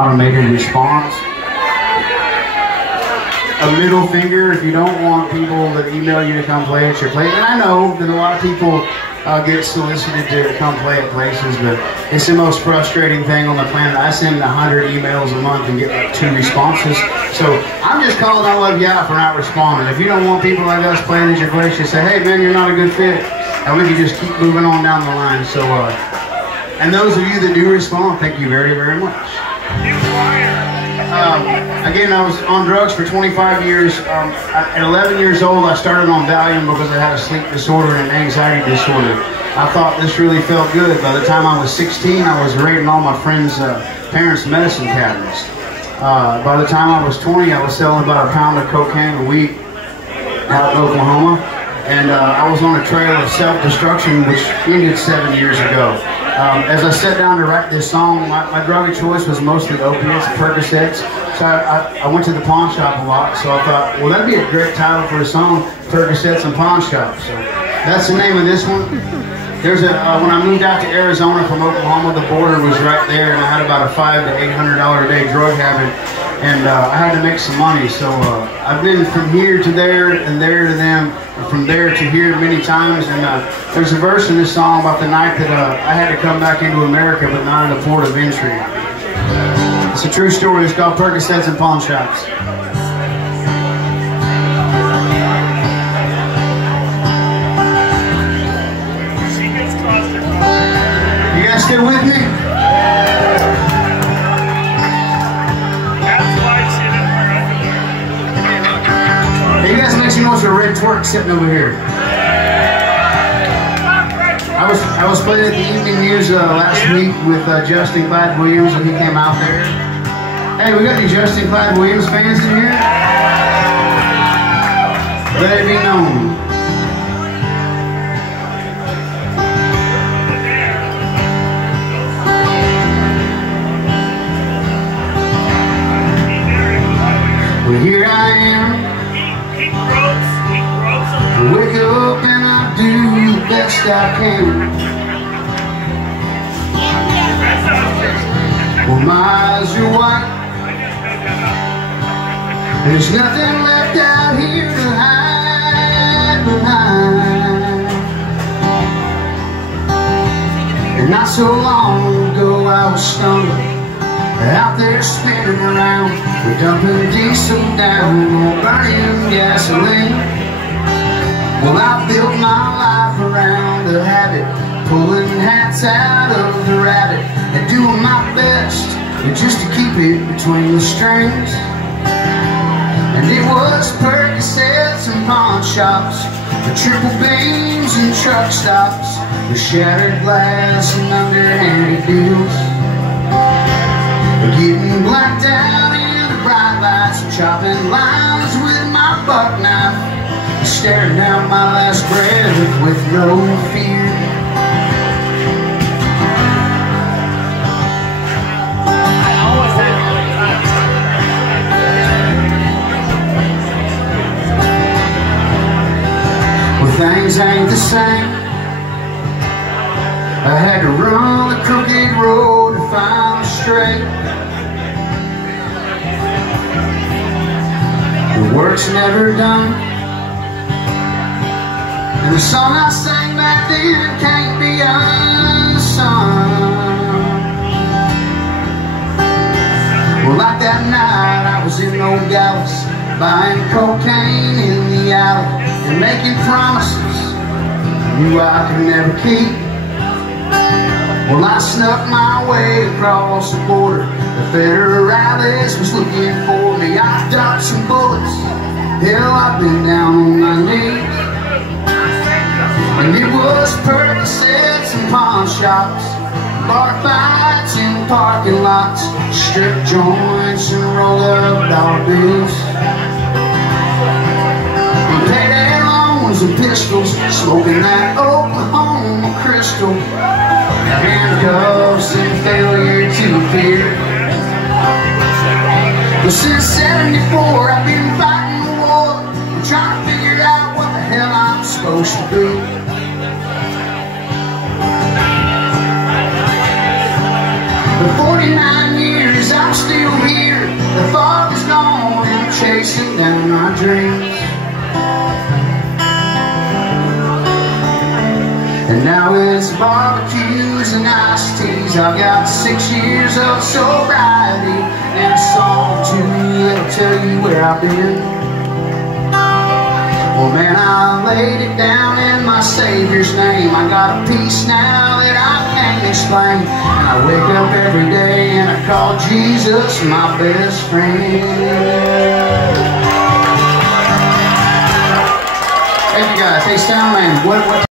automated response. A middle finger if you don't want people that email you to come play at your place. And I know that a lot of people get solicited to come play at places, but it's the most frustrating thing on the planet. I send 100 emails a month and get like 2 responses. So I'm just calling all of you out for not responding. If you don't want people like us playing at your place, just say, hey man, you're not a good fit. And we can just keep moving on down the line. So, and those of you that do respond, thank you very, very much. Again, I was on drugs for 25 years. At 11 years old, I started on Valium because I had a sleep disorder and an anxiety disorder. I thought this really felt good. By the time I was 16, I was raiding all my friends' parents' medicine cabinets. By the time I was 20, I was selling about a pound of cocaine a week out in Oklahoma. And I was on a trail of self-destruction, which ended 7 years ago. As I sat down to write this song, my drug of choice was mostly opiates, Percocets. So I went to the pawn shop a lot, so I thought, well, that'd be a great title for a song, Percocets and Pawnshops. So that's the name of this one. There's when I moved out to Arizona from Oklahoma, the border was right there, and I had about a $500 to $800 a day drug habit, and I had to make some money. So I've been from here to there, and there to them, and from there to here many times. And there's a verse in this song about the night that I had to come back into America, but not in the port of entry. It's a true story. It's called Percocets and Pawnshops. You guys still with me? Hey, you guys make some noise for Red Twerk sitting over here. I was playing at the Evening News last week with Justin Clyde Williams when he came out there. Hey, we got any Justin Clyde Williams fans in here? Let it be known. Well, here I am. I wake up and I do the best I can. Well, my eyes are white. There's nothing left out here to hide behind. And not so long ago I was stumbling out there spinning around. We're dumping diesel down or burning gasoline. Well, I built my life around a habit, pulling hats out of the rabbit and doing my best just to keep it between the strings. And it was Percocets and Pawnshops, the triple beams and truck stops, the shattered glass and underhanded deals. Getting blacked out in the bright lights, chopping lines with my buck knife, staring down my last breath with no fear. Well, things ain't the same. I had to run the crooked road to find the straight. The work's never done, and the song I sang back then can't be unsung. Well, like that night I was in old Dallas, buying cocaine in the alley and making promises I knew I could never keep. Well, I snuck my way across the border. The federalist was looking for me. I dodged some bullets. Hell, I've been down on my knees. And it was Percocets and Pawnshops, bar fights in parking lots, strip joints and roll up dollar bills, and payday loans and pistols, smoking that Oklahoma crystal, handcuffs and failure to fear. But since '74 I've been fighting the war, I'm trying to figure out what the hell I'm supposed to be. For 49 years I'm still down my dreams. And now it's barbecues and iced teas. I've got 6 years of sobriety and a song to that'll tell you where I've been. Well, man, I laid it down in my Savior's name. I got a peace now that I can't explain. And I wake up every day and I call Jesus my best friend. Thank you guys. Hey, Soundman, what